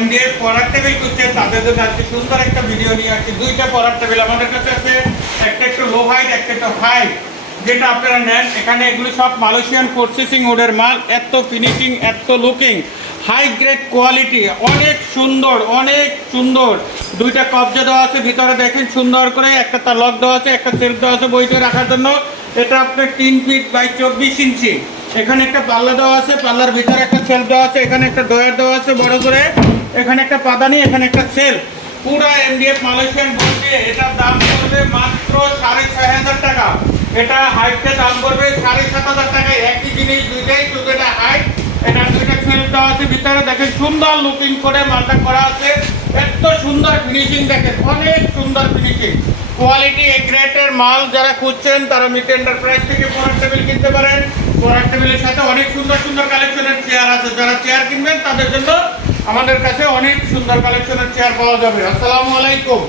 MDF পড়ার table করছেন তাদের জন্য আজকে সুন্দর একটা ভিডিও নিয়ে আসছি। দুইটা পড়ার টেবিল আমাদের কাছে আছে, একটা একটু লো হাইট, একটা একটু হাই। যেটা আপনারা নেন এখানে এগুলো সব মালয়েশিয়ান প্রসেসিং উডের মাল। এত ফিনিশিং, এত লুকিং, হাই গ্রেড কোয়ালিটি, অনেক সুন্দর, অনেক সুন্দর। দুইটা কবজা দেওয়া আছে, ভিতরে দেখেন সুন্দর করে একটা তার লক দেওয়া আছে, একটা সেলফ দেওয়া আছে বইটা রাখার জন্য। এটা আপনার 3 ফিট বাই 24 ইঞ্চি। এখানে একটা পাল্লা দেওয়া আছে, পাল্লার ভিতরে একটা সেলফ দেওয়া আছে, এখানে একটা ডয়ার দেওয়া আছে বড় করে, এখানে একটা পাদানি, এখানে একটা সেলফ। পুরো এমডিএফ মালয়েশিয়ান বোর্ড দিয়ে এটার দাম পড়বে মাত্র 6500 টাকা। এটা হাইটের দাম পড়বে 7500 টাকা। একই জিনিস দুইটাই, শুধু এটা হাইট, এটা দুইটা সেলফ দেওয়া আছে ভিতরে। দেখেন সুন্দর লুকিং করে মালটা করা আছে, এত সুন্দর ফিনিশিং, দেখেন অনেক সুন্দর ফিনিশিং, কোয়ালিটি এ গ্রেডের মাল। যারা খুঁজছেন তারা মিট এন্টারপ্রাইজ থেকে পড়ার টেবিল কিনতে পারেন। পড়ার টেবিলের সাথে অনেক সুন্দর সুন্দর কালেকশনের চেয়ার আছে। যারা চেয়ার কিনবেন তাদের জন্য আমাদের কাছে অনেক সুন্দর কালেকশনের চেয়ার পাওয়া যাবে। আসসালামু আলাইকুম।